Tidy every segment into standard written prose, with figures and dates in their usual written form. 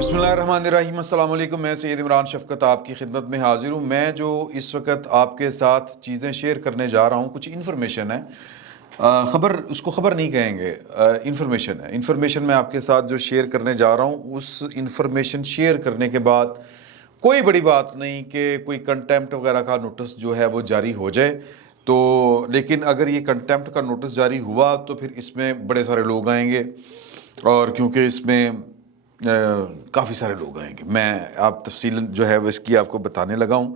بسم اللہ الرحمن الرحیم، السلام علیکم۔ میں سید عمران شفقت آپ کی خدمت میں حاضر ہوں۔ میں جو اس وقت آپ کے ساتھ چیزیں شیئر کرنے جا رہا ہوں، کچھ انفارمیشن ہے، خبر اس کو خبر نہیں کہیں گے، انفارمیشن ہے۔ انفارمیشن میں آپ کے ساتھ جو شیئر کرنے جا رہا ہوں، اس انفارمیشن شیئر کرنے کے بعد کوئی بڑی بات نہیں کہ کوئی کنٹیمپٹ وغیرہ کا نوٹس جو ہے وہ جاری ہو جائے تو، لیکن اگر یہ کنٹیمپٹ کا نوٹس جاری ہوا تو پھر اس میں بڑے سارے لوگ آئیں گے، اور کیونکہ اس میں کافی سارے لوگ آئیں گے۔ میں آپ تفصیل جو ہے وہ اس کی آپ کو بتانے لگا ہوں۔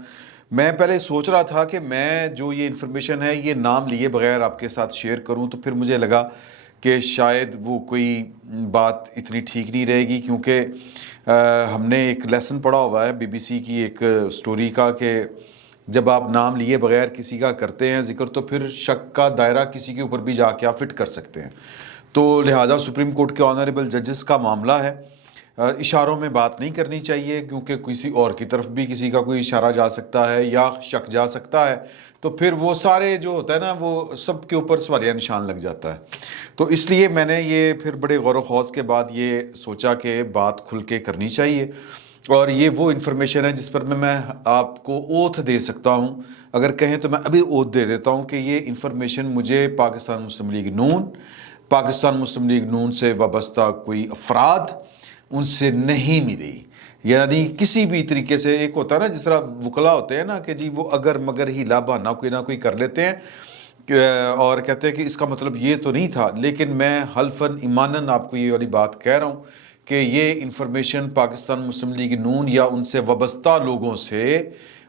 میں پہلے سوچ رہا تھا کہ میں جو یہ انفارمیشن ہے یہ نام لیے بغیر آپ کے ساتھ شیئر کروں، تو پھر مجھے لگا کہ شاید وہ کوئی بات اتنی ٹھیک نہیں رہے گی، کیونکہ ہم نے ایک لیسن پڑھا ہوا ہے بی بی سی کی ایک سٹوری کا کہ جب آپ نام لیے بغیر کسی کا کرتے ہیں ذکر تو پھر شک کا دائرہ کسی کے اوپر بھی جا کے آپ فٹ کر سکتے ہیں۔ تو لہٰذا سپریم کورٹ کے آنریبل ججز کا معاملہ ہے، اشاروں میں بات نہیں کرنی چاہیے، کیونکہ کسی اور کی طرف بھی کسی کا کوئی اشارہ جا سکتا ہے یا شک جا سکتا ہے، تو پھر وہ سارے جو ہوتا ہے نا وہ سب کے اوپر سوالیہ نشان لگ جاتا ہے۔ تو اس لیے میں نے یہ پھر بڑے غور و خوض کے بعد یہ سوچا کہ بات کھل کے کرنی چاہیے، اور یہ وہ انفارمیشن ہے جس پر میں آپ کو اوتھ دے سکتا ہوں۔ اگر کہیں تو میں ابھی اوتھ دے دیتا ہوں کہ یہ انفارمیشن مجھے پاکستان مسلم لیگ نون، پاکستان مسلم لیگ نون سے وابستہ کوئی افراد ان سے نہیں ملی، یعنی کسی بھی طریقے سے۔ ایک ہوتا ہے نا جس طرح وکلا ہوتے ہیں نا کہ جی وہ اگر مگر ہی لابہ نہ کوئی کر لیتے ہیں اور کہتے ہیں کہ اس کا مطلب یہ تو نہیں تھا، لیکن میں حلفاً ایماناً آپ کو یہ والی بات کہہ رہا ہوں کہ یہ انفارمیشن پاکستان مسلم لیگ نون یا ان سے وابستہ لوگوں سے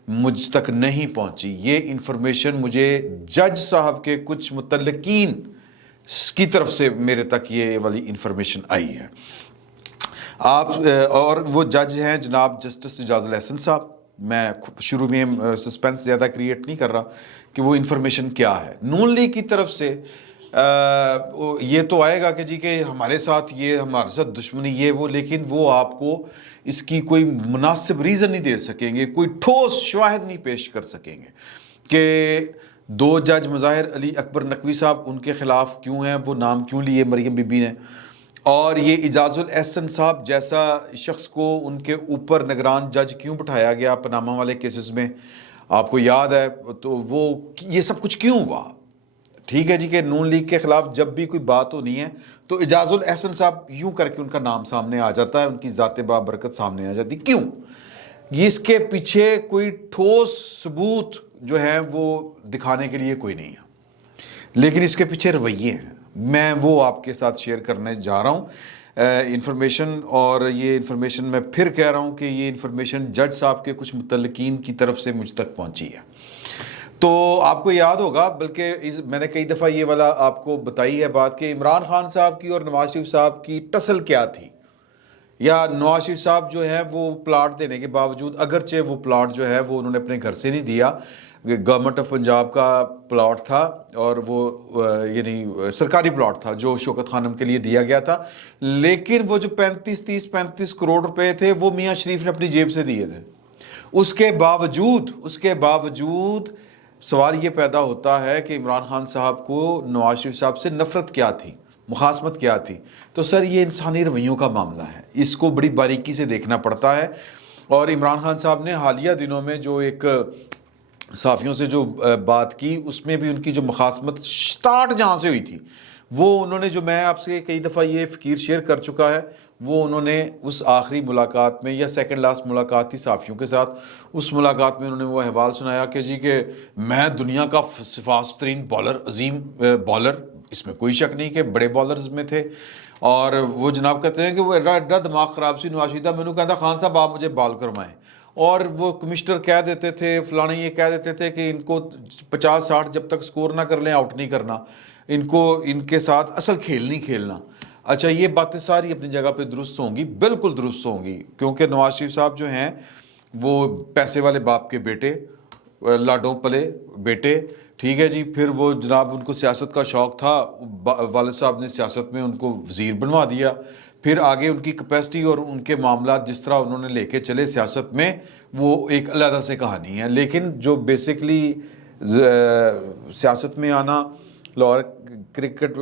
مجھ تک نہیں پہنچی۔ یہ انفارمیشن مجھے جج صاحب کے کچھ متعلقین کی طرف سے میرے تک یہ والی انفارمیشن آئی ہے۔ آپ اور وہ جج ہیں جناب جسٹس اعجاز الاحسن صاحب۔ میں شروع میں سسپینس زیادہ کریٹ نہیں کر رہا کہ وہ انفارمیشن کیا ہے۔ نون لیگ کی طرف سے یہ تو آئے گا کہ جی کہ ہمارے ساتھ یہ، ہمارے ساتھ دشمنی یہ وہ، لیکن وہ آپ کو اس کی کوئی مناسب ریزن نہیں دے سکیں گے، کوئی ٹھوس شواہد نہیں پیش کر سکیں گے کہ دو جج مظاہر علی اکبر نقوی صاحب ان کے خلاف کیوں ہیں، وہ نام کیوں لیے مریم بی بی نے، اور یہ اعجاز الاحسن صاحب جیسا شخص کو ان کے اوپر نگران جج کیوں بٹھایا گیا پاناما والے کیسز میں، آپ کو یاد ہے، تو وہ یہ سب کچھ کیوں ہوا۔ ٹھیک ہے جی کہ نون لیگ کے خلاف جب بھی کوئی بات ہونی ہے تو اعجاز الاحسن صاحب یوں کر کے ان کا نام سامنے آ جاتا ہے، ان کی ذات بابرکت سامنے آ جاتی۔ کیوں؟ یہ اس کے پیچھے کوئی ٹھوس ثبوت جو ہے وہ دکھانے کے لیے کوئی نہیں ہے، لیکن اس کے پیچھے رویے ہیں۔ میں وہ آپ کے ساتھ شیئر کرنے جا رہا ہوں انفارمیشن، اور یہ انفارمیشن میں پھر کہہ رہا ہوں کہ یہ انفارمیشن جج صاحب کے کچھ متعلقین کی طرف سے مجھ تک پہنچی ہے۔ تو آپ کو یاد ہوگا، بلکہ میں نے کئی دفعہ یہ والا آپ کو بتائی ہے بات کہ عمران خان صاحب کی اور نواز شریف صاحب کی ٹسل کیا تھی، یا نواز شریف صاحب جو ہیں وہ پلاٹ دینے کے باوجود، اگرچہ وہ پلاٹ جو ہے وہ انہوں نے اپنے گھر سے نہیں دیا، گورنمنٹ آف پنجاب کا پلاٹ تھا، اور وہ یعنی سرکاری پلاٹ تھا جو شوکت خانم کے لیے دیا گیا تھا، لیکن وہ جو 35 کروڑ روپے تھے وہ میاں شریف نے اپنی جیب سے دیے تھے۔ اس کے باوجود سوال یہ پیدا ہوتا ہے کہ عمران خان صاحب کو نواز شریف صاحب سے نفرت کیا تھی، مخاصمت کیا تھی؟ تو سر یہ انسانی رویوں کا معاملہ ہے، اس کو بڑی باریکی سے دیکھنا پڑتا ہے۔ اور عمران خان صاحب نے حالیہ دنوں میں جو ایک صحافیوں سے جو بات کی، اس میں بھی ان کی جو مخاصمت سٹارٹ جہاں سے ہوئی تھی، وہ انہوں نے، جو میں آپ سے کئی دفعہ یہ فقیر شیئر کر چکا ہے، وہ انہوں نے اس آخری ملاقات میں، یا سیکنڈ لاسٹ ملاقات تھی صحافیوں کے ساتھ، اس ملاقات میں انہوں نے وہ احوال سنایا کہ جی کہ میں دنیا کا فاسٹ ترین بالر، عظیم بالر، اس میں کوئی شک نہیں کہ بڑے بالرز میں تھے، اور وہ جناب کہتے ہیں کہ وہ ایڈا دماغ خراب سی نواز شریف، میں نے کہا تھا خان صاحب آپ مجھے بال کروائیں، اور وہ کمشنر کہہ دیتے تھے، فلانے یہ کہہ دیتے تھے کہ ان کو 50-60 جب تک سکور نہ کر لیں آؤٹ نہیں کرنا، ان کو ان کے ساتھ اصل کھیل نہیں کھیلنا۔ اچھا، یہ باتیں ساری اپنی جگہ پہ درست ہوں گی، بالکل درست ہوں گی، کیونکہ نواز شریف صاحب جو ہیں وہ پیسے والے باپ کے بیٹے، لاڈوں پلے بیٹے، ٹھیک ہے جی۔ پھر وہ جناب ان کو سیاست کا شوق تھا، والد صاحب نے سیاست میں ان کو وزیر بنوا دیا، پھر آگے ان کی کیپیسٹی اور ان کے معاملات جس طرح انہوں نے لے کے چلے سیاست میں، وہ ایک علیحدہ سے کہانی ہے۔ لیکن جو بیسکلی سیاست میں آنا لاہور کرکٹ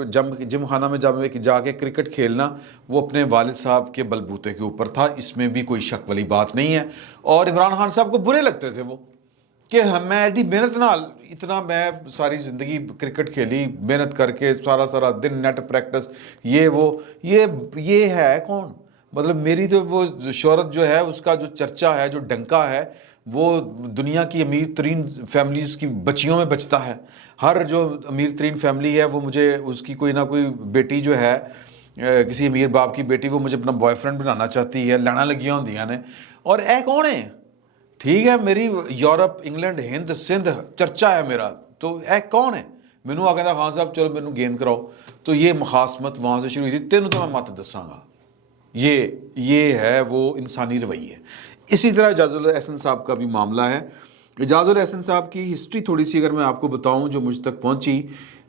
جم خانہ میں جا کے کرکٹ کھیلنا وہ اپنے والد صاحب کے بلبوتے کے اوپر تھا، اس میں بھی کوئی شک والی بات نہیں ہے. اور عمران خان صاحب کو برے لگتے تھے وہ کہ میں ایڈی محنت نال اتنا، میں ساری زندگی کرکٹ کھیلی محنت کر کے، سارا دن نیٹ پریکٹس، یہ وہ، یہ ہے کون؟ مطلب میری تو وہ شہرت جو ہے، اس کا جو چرچا ہے، جو ڈنکا ہے، وہ دنیا کی امیر ترین فیملیز کی بچیوں میں بچتا ہے. ہر جو امیر ترین فیملی ہے وہ مجھے، اس کی کوئی نہ کوئی بیٹی جو ہے، کسی امیر باپ کی بیٹی، وہ مجھے اپنا بوائے فرینڈ بنانا چاہتی ہے، لینا لگیاں ہوندیاں نے. اور اے کون ہے؟ ٹھیک ہے، میری یورپ، انگلینڈ، ہند، سندھ چرچا ہے میرا، تو اے کون ہے؟ مینوں آ کہندا خان صاحب چلو مینوں گیند کراؤ. تو یہ مخاصمت وہاں سے شروع ہوئی تھی. تینوں تو میں مت دساں گا. یہ ہے وہ انسانی رویے. اسی طرح اعجاز الاحسن صاحب کا بھی معاملہ ہے. اعجاز الاحسن صاحب کی ہسٹری تھوڑی سی اگر میں آپ کو بتاؤں جو مجھ تک پہنچی،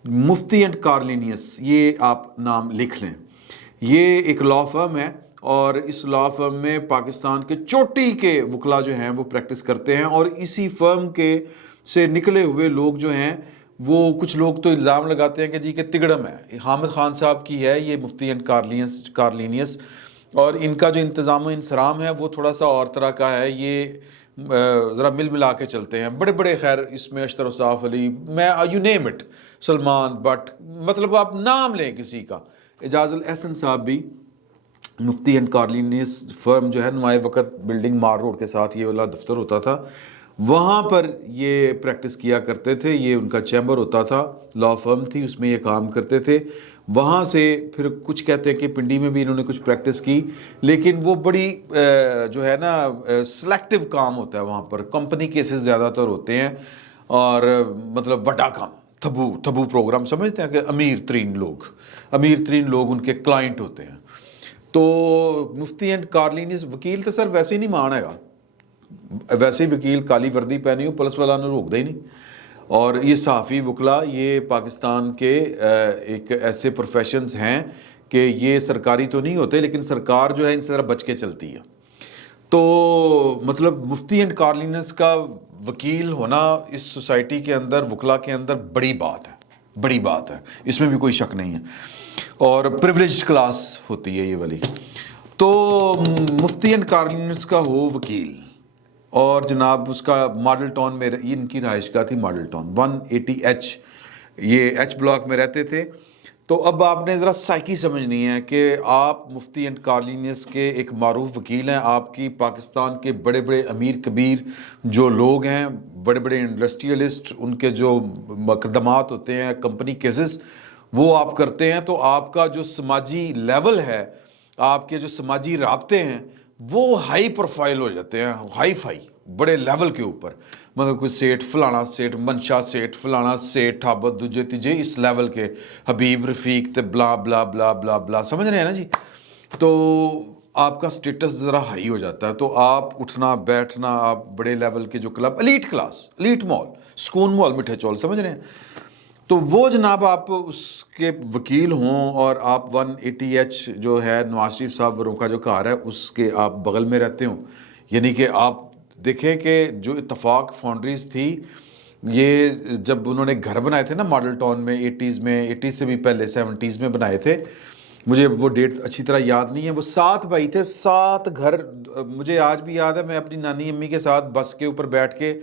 مفتی اینڈ کارلینیس، یہ آپ نام لکھ لیں. یہ ایک لا فرم ہے، اور اس لا فرم میں پاکستان کے چوٹی کے وکلا جو ہیں وہ پریکٹس کرتے ہیں. اور اسی فرم کے سے نکلے ہوئے لوگ جو ہیں، وہ کچھ لوگ تو الزام لگاتے ہیں کہ جی کہ تگڑم ہے. حامد خان صاحب کی ہے یہ مفتی اینڈ کارلینیس، اور ان کا جو انتظام و انصرام ہے وہ تھوڑا سا اور طرح کا ہے. یہ ذرا ملا کے چلتے ہیں. بڑے بڑے، خیر اس میں اشتر اصاف علی، میں you name it, Salman Butt, مطلب آپ نام لیں کسی کا. اعجاز الاحسن صاحب بھی مفتی اینڈ کارلینیس فرم جو ہے، نمایاں وقت بلڈنگ مار روڈ کے ساتھ یہ والا دفتر ہوتا تھا، وہاں پر یہ پریکٹس کیا کرتے تھے. یہ ان کا چیمبر ہوتا تھا، لا فرم تھی، اس میں یہ کام کرتے تھے. وہاں سے پھر کچھ کہتے ہیں کہ پنڈی میں بھی انہوں نے کچھ پریکٹس کی، لیکن وہ بڑی جو ہے نا سلیکٹیو کام ہوتا ہے وہاں پر. کمپنی کیسز زیادہ تر ہوتے ہیں، اور مطلب وڈا کام، تھبو پروگرام سمجھتے ہیں کہ امیر ترین لوگ ان کے کلائنٹ ہوتے ہیں. تو مفتی اینڈ کارلینیس وکیل تو سر ویسے ہی نہیں مانے گا، ویسے ہی وکیل کالی وردی پہنی ہو، پولیس والا نے روک دے ہی نہیں. اور یہ صحافی وکلا، یہ پاکستان کے ایک ایسے پروفیشنز ہیں کہ یہ سرکاری تو نہیں ہوتے، لیکن سرکار جو ہے ان سے ذرا بچ کے چلتی ہے. تو مطلب مفتی اینڈ کارلینس کا وکیل ہونا اس سوسائٹی کے اندر، وکلا کے اندر بڑی بات ہے، اس میں بھی کوئی شک نہیں ہے. اور پریولیجڈ کلاس ہوتی ہے یہ والی. تو مفتی اینڈ کارلینس کا ہو وکیل، اور جناب اس کا ماڈل ٹاؤن میں، یہ ان کی رہائش گاہ تھی ماڈل ٹاؤن 180H، یہ ایچ بلاک میں رہتے تھے. تو اب آپ نے ذرا سائیکی سمجھنی ہے کہ آپ مفتی اینڈ کارلینیس کے ایک معروف وکیل ہیں. آپ کی پاکستان کے بڑے بڑے امیر کبیر جو لوگ ہیں، بڑے بڑے انڈسٹریلسٹ، ان کے جو مقدمات ہوتے ہیں، کمپنی کیسز وہ آپ کرتے ہیں. تو آپ کا جو سماجی لیول ہے، آپ کے جو سماجی رابطے ہیں، وہ ہائی پروفائل ہو جاتے ہیں، ہائی فائی، بڑے لیول کے اوپر. مطلب کوئی سیٹ، فلانا سیٹ، منشا سیٹ، فلانا سیٹ، ٹھابت دجے تیجے، اس لیول کے، حبیب رفیق تے بلا بلا بلا بلا بلا، سمجھ رہے ہیں نا جی. تو آپ کا سٹیٹس ذرا ہائی ہو جاتا ہے. تو آپ اٹھنا بیٹھنا، آپ بڑے لیول کے جو کلب، ایلیٹ کلاس، ایلیٹ مال، سکون مال، میٹھے چول، سمجھ رہے ہیں. تو وہ جناب آپ اس کے وکیل ہوں، اور آپ 180H جو ہے نواز شریف صاحب وروں کا جو گھر ہے، اس کے آپ بغل میں رہتے ہوں. یعنی کہ آپ دیکھیں کہ جو اتفاق فاؤنڈریز تھی، یہ جب انہوں نے گھر بنائے تھے نا ماڈل ٹاؤن میں 80s سے بھی پہلے 70s میں بنائے تھے، مجھے وہ ڈیٹ اچھی طرح یاد نہیں ہے. وہ 7 بھائی تھے، 7 گھر. مجھے آج بھی یاد ہے، میں اپنی نانی امی کے ساتھ بس کے اوپر بیٹھ کے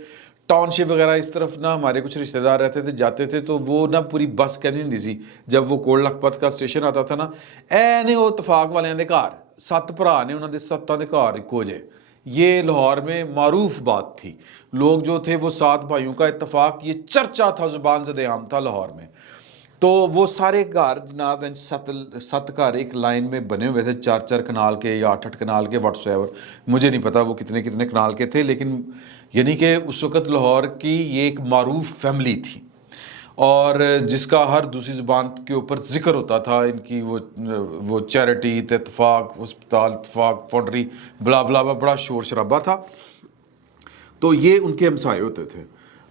ٹاؤن شپ وغیرہ اس طرف نا ہمارے کچھ رشتہ دار رہتے تھے، جاتے تھے، تو وہ نا پوری بس کہندی ہوندی سی جب وہ کوٹ لکھپت کا اسٹیشن آتا تھا نا، اے نے وہ اتفاق والے دے گھر 7 بھرا نے، انہوں نے 7 دے گھر ایکو جے. یہ لاہور میں معروف بات تھی. لوگ جو تھے وہ 7 بھائیوں کا اتفاق، یہ چرچا تھا، زبان زد عام تھا لاہور میں. تو وہ سارے گھر جناب 7 گھر ایک لائن میں بنے ہوئے تھے، 4 کنال کے یا 8 کنال کے، واٹس ایور، مجھے نہیں پتا وہ کتنے کنال کے تھے. لیکن یعنی کہ اس وقت لاہور کی یہ ایک معروف فیملی تھی، اور جس کا ہر دوسری زبان کے اوپر ذکر ہوتا تھا. ان کی وہ چیریٹی، اتفاق ہسپتال، اتفاق فاؤنڈری، بلا بلا، بڑا شور شرابہ تھا. تو یہ ان کے ہمسائے ہوتے تھے.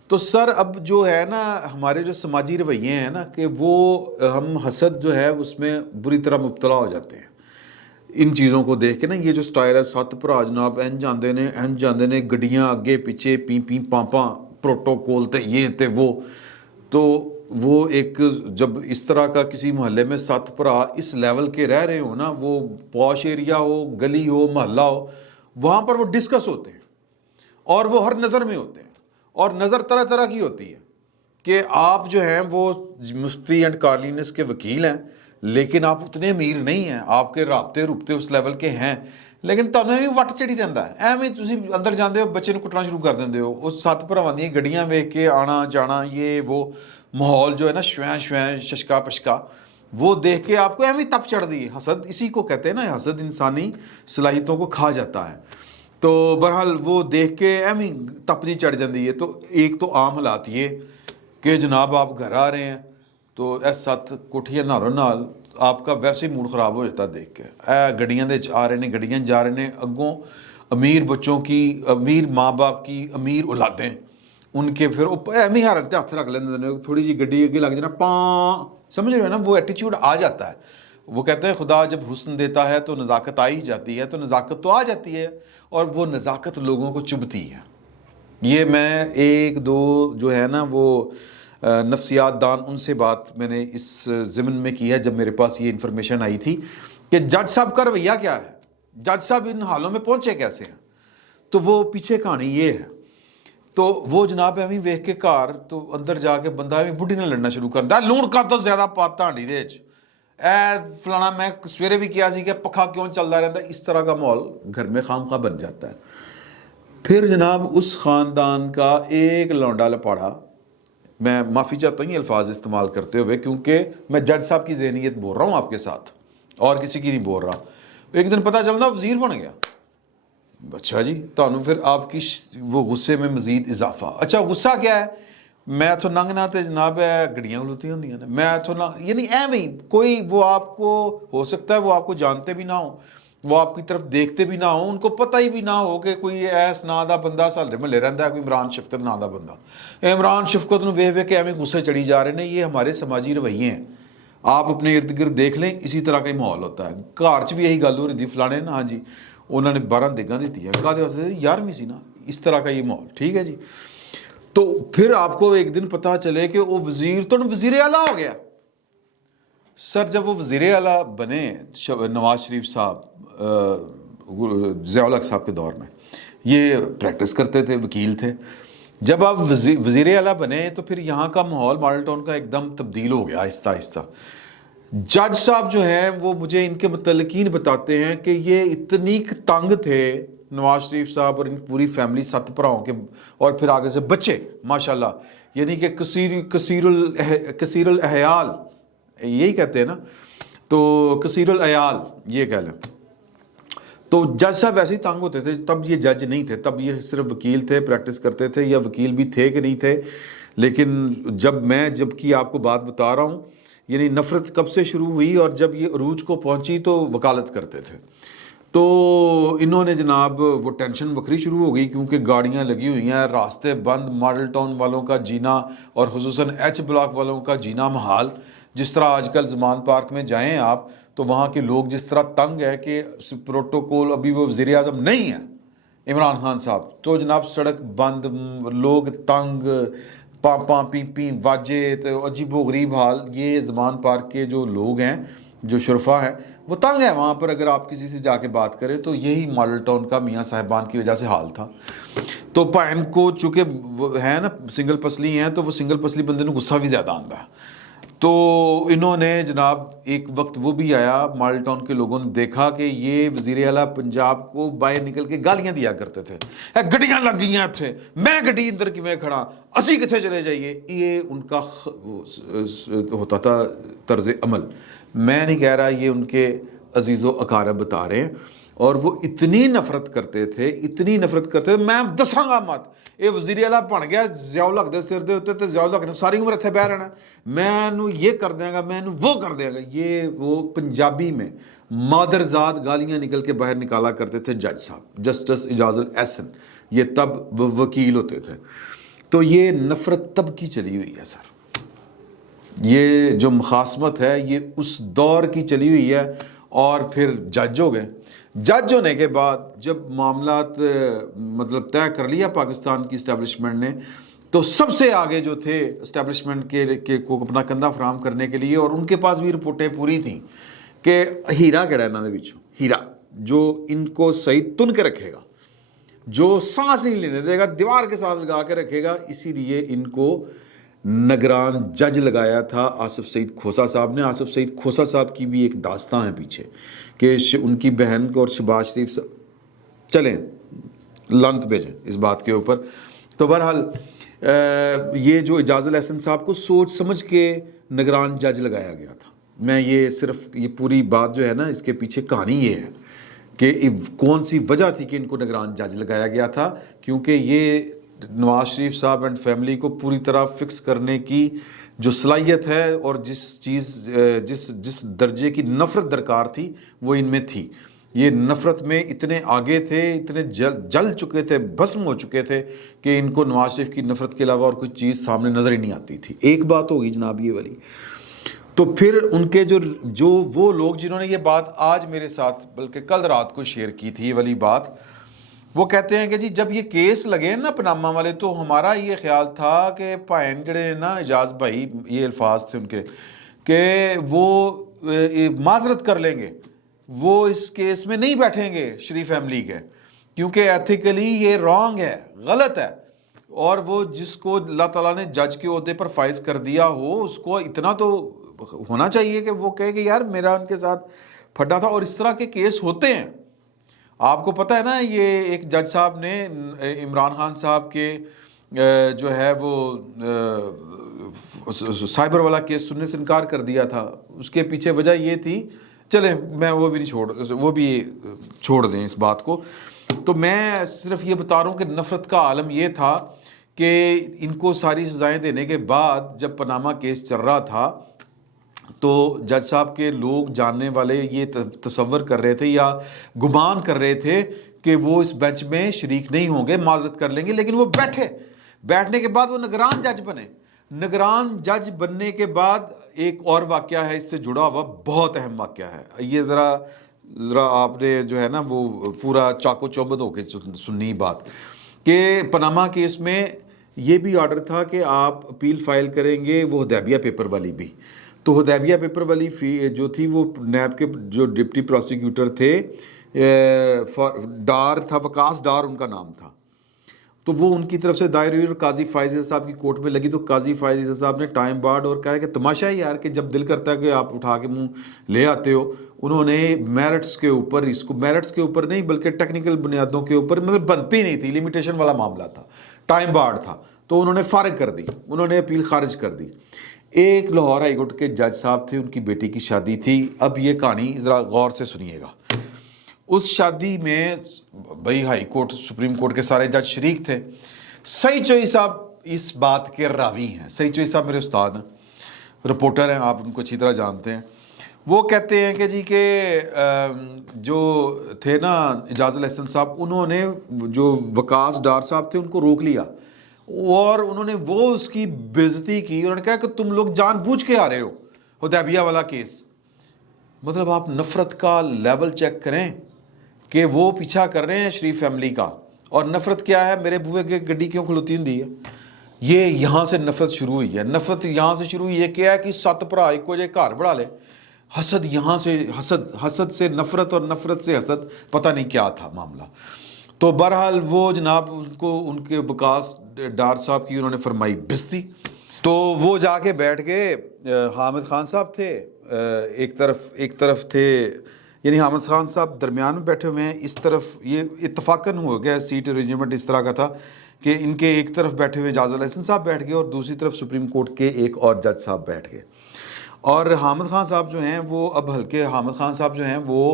تو سر اب جو ہے نا ہمارے جو سماجی رویے ہیں نا، کہ وہ ہم حسد جو ہے اس میں بری طرح مبتلا ہو جاتے ہیں ان چیزوں کو دیکھ کے نا. یہ جو سٹائل ہے 7 بھرا جناب این جاندے نے گڈیاں اگے پیچھے، پی پاں پاں، پروٹوکول تے یہ تے وہ. تو وہ ایک جب اس طرح کا کسی محلے میں 7 بھرا اس لیول کے رہ رہے ہوں نا، وہ پوش ایریا ہو، گلی ہو، محلہ ہو، وہاں پر وہ ڈسکس ہوتے ہیں اور وہ ہر نظر میں ہوتے ہیں، اور نظر طرح طرح کی ہوتی ہے کہ آپ جو ہیں وہ مفتی اینڈ کارلینس کے وکیل ہیں، لیکن آپ اتنے امیر نہیں ہیں، آپ کے رابطے اس لیول کے ہیں، لیکن تمہیں بھی وٹ چڑھی رہتا ہے، ایویں تسی اندر جاندے ہو بچے کو کٹنا شروع کر دیندے ہو، اس 7 بھراواں دی گڈیاں ویکھ کے آنا جانا، یہ وہ ماحول جو ہے نا شویں شویں ششکا پشکا، وہ دیکھ کے آپ کو ایویں تپ چڑھ دی. حسد اسی کو کہتے ہیں نا، حسد انسانی صلاحیتوں کو کھا جاتا ہے. تو بہرحال وہ دیکھ کے ایویں تپنی چڑھ جاتی ہے. تو ایک تو عام حالات یہ کہ جناب آپ گھر آ رہے ہیں تو اس 7 کوٹھیاں نالوں نال آپ کا ویسے ہی موڈ خراب ہو جاتا دیکھ کے. گڈیاں دے آ رہے ہیں، گڈیاں جا رہے ہیں، اگوں امیر بچوں کی، امیر ماں باپ کی امیر اولادیں، ان کے پھر ایویں ہارن ہاتھ رکھ لیندے، تھوڑی جی گڈی اگے لگ جانا پاں، سمجھ رہے ہو نا، وہ ایٹیچیوڈ آ جاتا ہے. وہ کہتے ہیں خدا جب حسن دیتا ہے تو نزاکت آ ہی جاتی ہے، تو نزاکت تو آ جاتی ہے، اور وہ نزاکت لوگوں کو چبھتی ہے. یہ میں ایک دو جو ہے نا وہ نفسیات دان، ان سے بات میں نے اس ضمن میں کی ہے جب میرے پاس یہ انفارمیشن آئی تھی کہ جج صاحب کا رویہ کیا ہے، جج صاحب ان حالوں میں پہنچے کیسے ہیں. تو وہ پیچھے کہانی یہ ہے. تو وہ جناب ایویں ویکھ کے گھر تو اندر جا کے بندہ ایویں بڈھی نہ لڑنا شروع کرتا ہے، لون کا تو زیادہ پاتا ہانڈی دے وچ، اے فلانا میں سویرے بھی کیا سی کہ پکھا کیوں چلتا رہتا ہے. اس طرح کا ماحول گھر میں خام خواہ بن جاتا ہے. پھر جناب اس خاندان کا ایک لونڈا لپاڑا، میں معافی چاہتا ہوں یہ الفاظ استعمال کرتے ہوئے کیونکہ میں جج صاحب کی ذہنیت بول رہا ہوں آپ کے ساتھ، اور کسی کی نہیں بول رہا. ایک دن پتہ چلنا وزیر بن گیا. اچھا جی، تانوں پھر آپ کی وہ غصے میں مزید اضافہ. اچھا غصہ کیا ہے؟ میں تو ننگنا تے جناب گڈیاں کھلوتی ہوندیاں نے، میں تو یعنی ایویں کوئی، وہ آپ کو ہو سکتا ہے وہ آپ کو جانتے بھی نہ ہوں، وہ آپ کی طرف دیکھتے بھی نہ ہوں، ان کو پتہ ہی بھی نہ ہو کہ کوئی ایس نا دا بندہ سالے محلے رہندا ہے، کوئی عمران شفقت نا دا بندہ. عمران شفقت نو ویکھ کے ایویں غصے چڑھی جا رہے ہیں. یہ ہمارے سماجی رویے ہیں. آپ اپنے ارد گرد دیکھ لیں، اسی طرح کا ہی ماحول ہوتا ہے. گھر چ بھی یہی گل ہو رہی تھی، فلانے نا ہاں جی انہوں نے 12 دیگاں دیتی ہے، کہا دے واسطے 11ویں سی نا، اس طرح کا یہ ماحول. ٹھیک ہے جی. تو پھر آپ کو ایک دن پتہ چلے کہ وہ وزیر تو وزیر اعلیٰ ہو گیا. سر جب وہ وزیر اعلیٰ بنے نواز شریف صاحب ضیاء الحق صاحب کے دور میں، یہ پریکٹس کرتے تھے، وکیل تھے. جب آپ وزیر اعلیٰ بنے تو پھر یہاں کا ماحول ماڈل ٹاؤن کا ایک دم تبدیل ہو گیا آہستہ آہستہ. جج صاحب جو ہیں وہ مجھے ان کے متعلقین بتاتے ہیں کہ یہ اتنی تنگ تھے نواز شریف صاحب اور ان پوری فیملی 7 بھراؤں کے، اور پھر آگے سے بچے ماشاءاللہ، یعنی کہ کثیر الاحیال یہی کہتے ہیں نا، تو کثیر العیال یہ کہہ لیں. تو جج صاحب ویسے ہی تنگ ہوتے تھے. تب یہ جج نہیں تھے، تب یہ صرف وکیل تھے، پریکٹس کرتے تھے، یا وکیل بھی تھے کہ نہیں تھے. لیکن جب کی آپ کو بات بتا رہا ہوں، یعنی نفرت کب سے شروع ہوئی، اور جب یہ عروج کو پہنچی تو وکالت کرتے تھے. تو انہوں نے جناب وہ ٹینشن بکھری شروع ہو گئی، کیونکہ گاڑیاں لگی ہوئی ہیں، راستے بند، ماڈل ٹاؤن والوں کا جینا اور خصوصاً ایچ بلاک والوں کا جینا محال. جس طرح آج کل زمان پارک میں جائیں آپ تو وہاں کے لوگ جس طرح تنگ ہے کہ پروٹوکول، ابھی وہ وزیر اعظم نہیں ہیں عمران خان صاحب، تو جناب سڑک بند، لوگ تنگ، پاں پی پی واجے، تو عجیب و غریب حال. یہ زمان پارک کے جو لوگ ہیں، جو شرفا ہیں، وہ تنگ ہیں وہاں پر. اگر آپ کسی سے جا کے بات کریں تو یہی ماڈل ٹاؤن کا میاں صاحبان کی وجہ سے حال تھا. تو پائن کو چونکہ وہ ہے نا سنگل پسلی ہیں، تو وہ سنگل پسلی بندے کو غصہ بھی زیادہ آتا ہے. تو انہوں نے جناب ایک وقت وہ بھی آیا، ماڈل ٹاؤن کے لوگوں نے دیکھا کہ یہ وزیر اعلیٰ پنجاب کو باہر نکل کے گالیاں دیا کرتے تھے، گڈیاں لگ گئیاں تھے، میں گڈی اندر کیویں کھڑا، اسی کتنے چلے جائیے. یہ ان کا ہوتا تھا طرز عمل. میں نہیں کہہ رہا، یہ ان کے عزیز و اقارب بتا رہے ہیں. اور وہ اتنی نفرت کرتے تھے، اتنی نفرت کرتے تھے، میں دساں گا مت. یہ وزیر اعلیٰ بن گیا ضیاء الحق دے سر دے اتنے، تو ضیاء الحق نے ساری عمر اتنے بہ رہنا، میں یہ کر دیا گا، میں وہ کر دیا گا. یہ وہ پنجابی میں مادرزاد گالیاں نکل کے باہر نکالا کرتے تھے جج صاحب، جسٹس اعجاز الاحسن. یہ تب وہ وکیل ہوتے تھے. تو یہ نفرت تب کی چلی ہوئی ہے سر. یہ جو مخاصمت ہے یہ اس دور کی چلی ہوئی ہے. اور پھر جج ہو گئے. جج ہونے کے بعد جب معاملات مطلب طے کر لیا پاکستان کی اسٹیبلشمنٹ نے تو سب سے آگے جو تھے اسٹیبلشمنٹ کے کو اپنا کندھا فراہم کرنے کے لیے, اور ان کے پاس بھی رپورٹیں پوری تھیں کہ ہیرا کہڑا انہوں نے پچھوں, ہیرا جو ان کو صحیح تن کے رکھے گا, جو سانس نہیں لینے دے گا, دیوار کے ساتھ لگا کے رکھے گا. اسی لیے ان کو نگران جج لگایا تھا آصف سعید کھوسہ صاحب نے. آصف سعید کھوسہ صاحب کی بھی ایک داستان ہے پیچھے کہ ان کی بہن کو اور شہباز شریف چلیں لانت بھیجیں اس بات کے اوپر. تو بہرحال یہ جو اعجاز الاحسن صاحب کو سوچ سمجھ کے نگران جج لگایا گیا تھا. میں یہ صرف یہ پوری بات جو ہے نا, اس کے پیچھے کہانی یہ ہے کہ کون سی وجہ تھی کہ ان کو نگران جج لگایا گیا تھا, کیونکہ یہ نواز شریف صاحب اینڈ فیملی کو پوری طرح فکس کرنے کی جو صلاحیت ہے اور جس درجے کی نفرت درکار تھی وہ ان میں تھی. یہ نفرت میں اتنے آگے تھے, اتنے جل چکے تھے, بھسم ہو چکے تھے کہ ان کو نواز شریف کی نفرت کے علاوہ اور کوئی چیز سامنے نظر ہی نہیں آتی تھی. ایک بات ہوگی جناب یہ والی. تو پھر ان کے جو وہ لوگ جنہوں نے یہ بات آج میرے ساتھ بلکہ کل رات کو شیئر کی تھی یہ والی بات, وہ کہتے ہیں کہ جی جب یہ کیس لگے نا پاناما والے, تو ہمارا یہ خیال تھا کہ پائن جڑے نا اعجاز بھائی, یہ الفاظ تھے ان کے کہ وہ معذرت کر لیں گے, وہ اس کیس میں نہیں بیٹھیں گے شریف فیملی کے, کیونکہ ایتھیکلی یہ رانگ ہے, غلط ہے. اور وہ جس کو اللہ تعالیٰ نے جج کے عہدے پر فائز کر دیا ہو, اس کو اتنا تو ہونا چاہیے کہ وہ کہے کہ یار میرا ان کے ساتھ پھڈا تھا. اور اس طرح کے کیس ہوتے ہیں. آپ کو پتہ ہے نا, یہ ایک جج صاحب نے عمران خان صاحب کے جو ہے وہ سائبر والا کیس سننے سے انکار کر دیا تھا. اس کے پیچھے وجہ یہ تھی, چلیں میں وہ بھی نہیں وہ بھی چھوڑ دیں اس بات کو. تو میں صرف یہ بتا رہا ہوں کہ نفرت کا عالم یہ تھا کہ ان کو ساری سزائیں دینے کے بعد جب پاناما کیس چل رہا تھا تو جج صاحب کے لوگ جاننے والے یہ تصور کر رہے تھے یا گمان کر رہے تھے کہ وہ اس بینچ میں شریک نہیں ہوں گے, معذرت کر لیں گے. لیکن وہ بیٹھنے کے بعد وہ نگران جج بنے. نگران جج بننے کے بعد ایک اور واقعہ ہے اس سے جڑا ہوا, بہت اہم واقعہ ہے. یہ ذرا آپ نے جو ہے نا وہ پورا چاقو چوبند ہو کے سننی بات کہ پاناما کیس میں یہ بھی آرڈر تھا کہ آپ اپیل فائل کریں گے, وہ حدیبیہ پیپر والی بھی. تو حدیبیہ پیپر والی جو تھی وہ نیب کے جو ڈپٹی پروسیکیوٹر تھے, ڈار تھا, وکاس ڈار ان کا نام تھا. تو وہ ان کی طرف سے دائر ہوئی اور قاضی فائز صاحب کی کورٹ میں لگی. تو قاضی فائز صاحب نے ٹائم بارڈ اور کہا کہ تماشا ہے یار کہ جب دل کرتا ہے کہ آپ اٹھا کے منہ لے آتے ہو. انہوں نے میرٹس کے اوپر, اس کو میرٹس کے اوپر نہیں بلکہ ٹیکنیکل بنیادوں کے اوپر, مطلب بنتی نہیں تھی, لمیٹیشن والا معاملہ تھا, ٹائم بارڈ تھا, تو انہوں نے فارغ کر دی, انہوں نے اپیل خارج کر دی. ایک لاہور ہائی کورٹ کے جج صاحب تھے, ان کی بیٹی کی شادی تھی. اب یہ کہانی ذرا غور سے سنیے گا. اس شادی میں بھائی ہائی کورٹ سپریم کورٹ کے سارے جج شریک تھے. سعید چوئی صاحب اس بات کے راوی ہیں. سعید چوئی صاحب میرے استاد ہیں, رپورٹر ہیں, آپ ان کو اچھی طرح جانتے ہیں. وہ کہتے ہیں کہ جی کہ جو تھے نا اعجاز الاحسن صاحب, انہوں نے جو وکاس ڈار صاحب تھے ان کو روک لیا اور انہوں نے وہ اس کی بےعزتی کی. انہوں نے کہا کہ تم لوگ جان بوجھ کے آ رہے ہو حدیبیہ والا کیس. مطلب آپ نفرت کا لیول چیک کریں کہ وہ پیچھا کر رہے ہیں شریف فیملی کا. اور نفرت کیا ہے, میرے بوے کے گڈی کیوں کھلوتی ہوں ہے, یہ یہاں سے نفرت شروع ہوئی ہے. نفرت یہاں سے شروع ہوئی ہے کیا ہے کہ 7 بھرا ایک کو جے گھر بڑھا لے. حسد یہاں سے, حسد سے نفرت اور نفرت سے حسد, پتہ نہیں کیا تھا معاملہ. تو بہرحال وہ جناب ان کے وکاس ڈار صاحب کی انہوں نے فرمائی بستی. تو وہ جا کے بیٹھ گئے. حامد خان صاحب تھے ایک طرف تھے, یعنی حامد خان صاحب درمیان میں بیٹھے ہوئے ہیں. اس طرف یہ اتفاقاً ہو گیا, سیٹ ارینجمنٹ اس طرح کا تھا کہ ان کے ایک طرف بیٹھے ہوئے اعجاز الاحسن صاحب بیٹھ گئے اور دوسری طرف سپریم کورٹ کے ایک اور جج صاحب بیٹھ گئے. اور حامد خان صاحب جو ہیں وہ اب ہلکے حامد خان صاحب جو ہیں وہ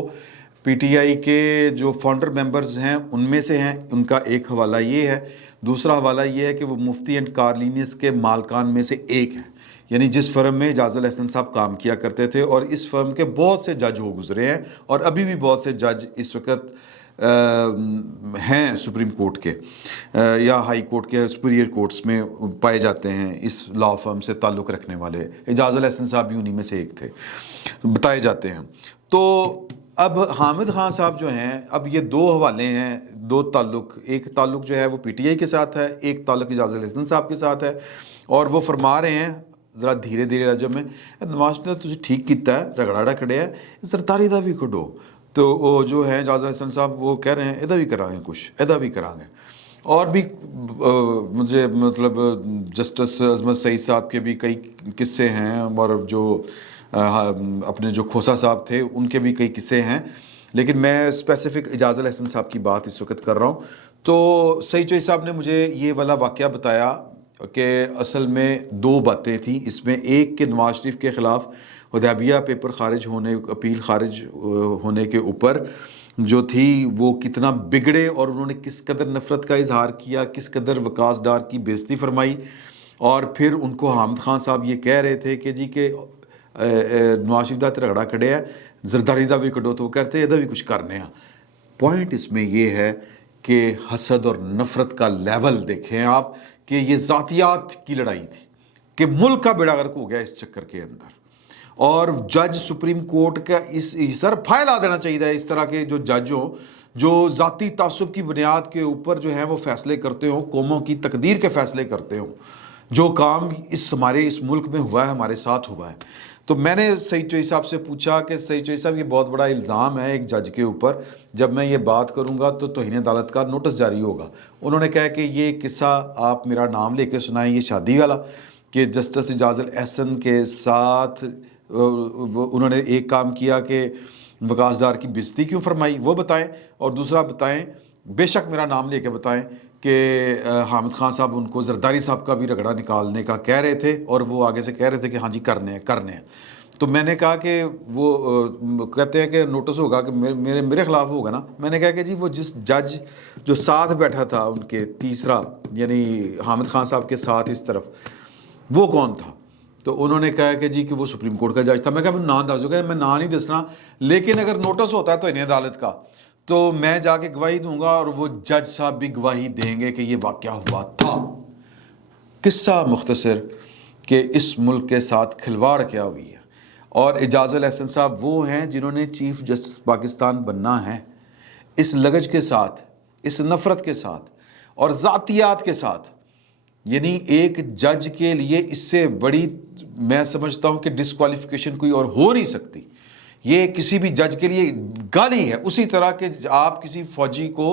پی ٹی آئی کے جو فاؤنڈر ممبرز ہیں ان میں سے ہیں. ان کا ایک حوالہ یہ ہے. دوسرا حوالہ یہ ہے کہ وہ مفتی اینڈ کارلینیس کے مالکان میں سے ایک ہیں, یعنی جس فرم میں اعجاز الاحسن صاحب کام کیا کرتے تھے. اور اس فرم کے بہت سے جج ہو گزرے ہیں اور ابھی بھی بہت سے جج اس وقت ہیں سپریم کورٹ کے یا ہائی کورٹ کے سپیریئر کورٹس میں پائے جاتے ہیں. اس لا فرم سے تعلق رکھنے والے اعجاز الاحسن صاحب بھی انہی میں سے ایک تھے, بتائے جاتے ہیں. تو اب حامد خان صاحب جو ہیں، اب یہ دو حوالے ہیں، دو تعلق، ایک تعلق جو ہے وہ پی ٹی آئی کے ساتھ ہے، ایک تعلق اعجاز الحسن صاحب کے ساتھ ہے، اور وہ فرما رہے ہیں ذرا دھیرے دھیرے لہجے میں، نواز نے تجھے ٹھیک کیتا ہے، رگڑا رکھڑیا ہے، زرداری دا بھی کھڈو. تو وہ جو ہیں اعجاز الحسن صاحب وہ کہہ رہے ہیں ادا بھی کرائیں گے، کچھ ادا بھی کرائیں گے. اور بھی مجھے مطلب جسٹس عظمت سعید صاحب کے بھی کئی قصے ہیں، اور جو اپنے جو کھوسا صاحب تھے ان کے بھی کئی قصے ہیں، لیکن میں اسپیسیفک اعجاز الحسن صاحب کی بات اس وقت کر رہا ہوں. تو سعید چوئی صاحب نے مجھے یہ والا واقعہ بتایا کہ اصل میں دو باتیں تھیں اس میں. ایک کہ نواز شریف کے خلاف حدیبیہ پیپر خارج ہونے، اپیل خارج ہونے کے اوپر جو تھی وہ کتنا بگڑے، اور انہوں نے کس قدر نفرت کا اظہار کیا، کس قدر وقاص ڈار کی بےزتی فرمائی. اور پھر ان کو حامد خان صاحب یہ کہہ رہے تھے کہ جی کہ نواز شریف دا رگڑا کھڑے ہے، زرداری دا بھی کھڈو، تو وہ کہتے ہیں یہ بھی کچھ کرنے ہیں. پوائنٹ اس میں یہ ہے کہ حسد اور نفرت کا لیول دیکھیں آپ، کہ یہ ذاتیات کی لڑائی تھی، کہ ملک کا بیڑا غرق ہو گیا اس چکر کے اندر. اور جج سپریم کورٹ کا اس سر پھیلا دینا چاہیے تھا. اس طرح کے جو جج ہوں جو ذاتی تعصب کی بنیاد کے اوپر جو ہیں وہ فیصلے کرتے ہوں، قوموں کی تقدیر کے فیصلے کرتے ہوں، جو کام ہمارے اس ملک میں ہوا ہے، ہمارے ساتھ ہوا ہے. تو میں نے سعید چوئی صاحب سے پوچھا کہ سعید چوئی صاحب یہ بہت بڑا الزام ہے ایک جج کے اوپر، جب میں یہ بات کروں گا تو توہین عدالت کا نوٹس جاری ہوگا. انہوں نے کہا کہ یہ قصہ آپ میرا نام لے کے سنائیں، یہ شادی والا، کہ جسٹس اعجاز الحسن کے ساتھ انہوں نے ایک کام کیا کہ وقاص ڈار کی بےزتی کیوں فرمائی وہ بتائیں، اور دوسرا بتائیں، بے شک میرا نام لے کے بتائیں کہ حامد خان صاحب ان کو زرداری صاحب کا بھی رگڑا نکالنے کا کہہ رہے تھے، اور وہ آگے سے کہہ رہے تھے کہ ہاں جی کرنے ہیں. تو میں نے کہا کہ وہ کہتے ہیں کہ نوٹس ہوگا کہ میرے خلاف ہوگا نا. میں نے کہا کہ جی وہ جس جج جو ساتھ بیٹھا تھا ان کے تیسرا، یعنی حامد خان صاحب کے ساتھ اس طرف، وہ کون تھا؟ تو انہوں نے کہا کہ جی کہ وہ سپریم کورٹ کا جج تھا. میں کہا میں نام دس گا، میں نام نہیں دسنا، لیکن اگر نوٹس ہوتا ہے تو انہیں عدالت کا تو میں جا کے گواہی دوں گا، اور وہ جج صاحب بھی گواہی دیں گے کہ یہ واقعہ ہوا تھا. قصہ مختصر کہ اس ملک کے ساتھ کھلواڑ کیا ہوئی ہے. اور اعجاز الحسن صاحب وہ ہیں جنہوں نے چیف جسٹس پاکستان بننا ہے، اس لگج کے ساتھ، اس نفرت کے ساتھ اور ذاتیات کے ساتھ. یعنی ایک جج کے لیے اس سے بڑی میں سمجھتا ہوں کہ ڈسکوالیفیکیشن کوئی اور ہو نہیں سکتی. یہ کسی بھی جج کے لیے گالی ہے، اسی طرح کہ آپ کسی فوجی کو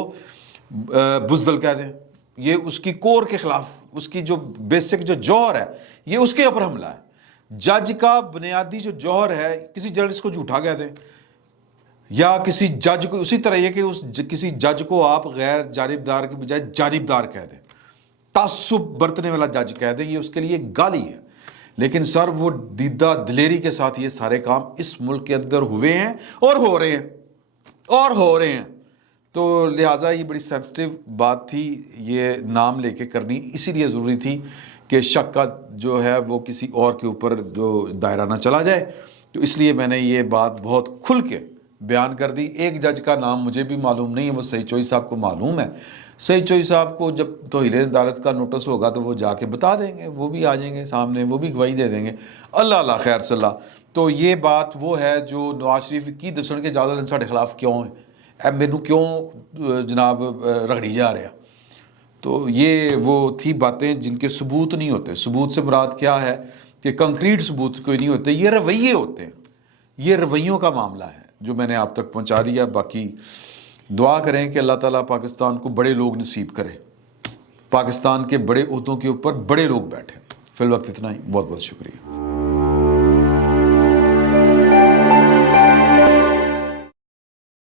بزدل کہہ دیں، یہ اس کی کور کے خلاف، اس کی جو بیسک جو جوہر ہے یہ اس کے اوپر حملہ ہے. جج کا بنیادی جو جوہر ہے، کسی جج کو جھوٹا کہہ دیں، یا کسی جج کو اسی طرح یہ کہ کسی جج کو آپ غیر جانبدار کے بجائے جانبدار کہہ دیں، تعصب برتنے والا جج کہہ دیں، یہ اس کے لیے گالی ہے. لیکن سر وہ دیدہ دلیری کے ساتھ یہ سارے کام اس ملک کے اندر ہوئے ہیں اور ہو رہے ہیں. تو لہٰذا یہ بڑی سینسٹیو بات تھی، یہ نام لے کے کرنی اسی لیے ضروری تھی کہ شک کا جو ہے وہ کسی اور کے اوپر جو دائرہ نہ چلا جائے. تو اس لیے میں نے یہ بات بہت کھل کے بیان کر دی. ایک جج کا نام مجھے بھی معلوم نہیں ہے، وہ سعید چوئی صاحب کو معلوم ہے. سعید چوئی صاحب کو جب توہین عدالت کا نوٹس ہوگا تو وہ جا کے بتا دیں گے، وہ بھی آ جائیں گے سامنے، وہ بھی گواہی دے دیں گے. اللہ خیر صلی اللہ. تو یہ بات وہ ہے جو نواز شریف کی دسن کے اعجاز الحسن ساڈے خلاف کیوں ہے، مینوں کیوں جناب رگڑی جا رہا. تو یہ وہ تھی باتیں جن کے ثبوت نہیں ہوتے. ثبوت سے مراد کیا ہے کہ کنکریٹ ثبوت کوئی نہیں ہوتے، یہ رویے ہوتے ہیں، یہ رویوں کا معاملہ ہے جو میں نے آپ تک پہنچا دیا. باقی دعا کریں کہ اللہ تعالیٰ پاکستان کو بڑے لوگ نصیب کرے، پاکستان کے بڑے عہدوں کے اوپر بڑے لوگ بیٹھیں. فی الوقت اتنا ہی. بہت بہت شکریہ.